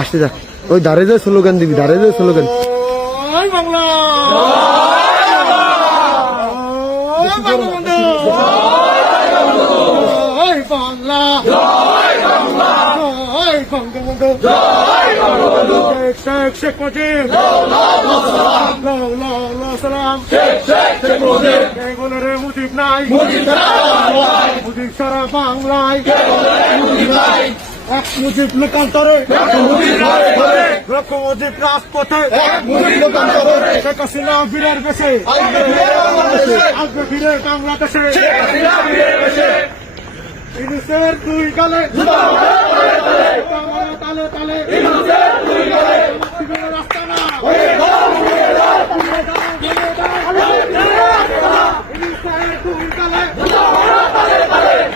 আসতে যা। ওই দাঁড়িয়ে যায় স্লোগান দিবি দাঁড়িয়ে যায় স্লোগান। বাংলা। বাংলা। বঙ্গবন্ধু শেখ শেখ মুজিব সালাম বেঙ্গলের মুজিব নাই মুজিব সারা বাংলায় এক মুজিব লোকান্তরে লক্ষ মুজিব রাজপথে শেখ হাসিনা বীরের বেশে আসবে ফিরে বাংলাদেশে দুই গালে তালে তালে তালে শিবিরের রাস্তা না ইনুসের দুই গালে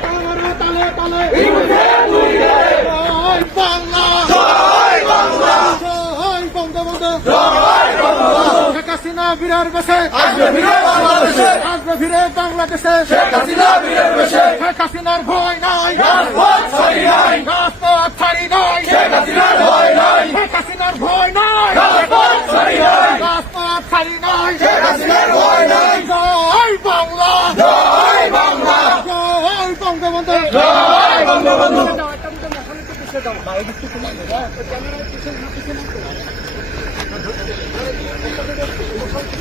তালে তালে তালে জয় বাংলা জয় বাংলা জয় বঙ্গবন্ধু শেখ হাসিনা বীরের বেশে আসবে ফিরে বাংলাদেশে। শেখ হাসিনার ভয় নাই। রাজপথ ছাড়ি নাই। শেখ হাসিনার ভয় নাই। রাজপথ ছাড়ি নাই। রাজপথ ছাড়ি নাই। শেখ হাসিনার ভয় নাই। জয় বাংলা। জয় বাংলা। জয় বঙ্গবন্ধু। জয় বঙ্গবন্ধু।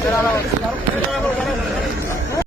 వచ్చినారు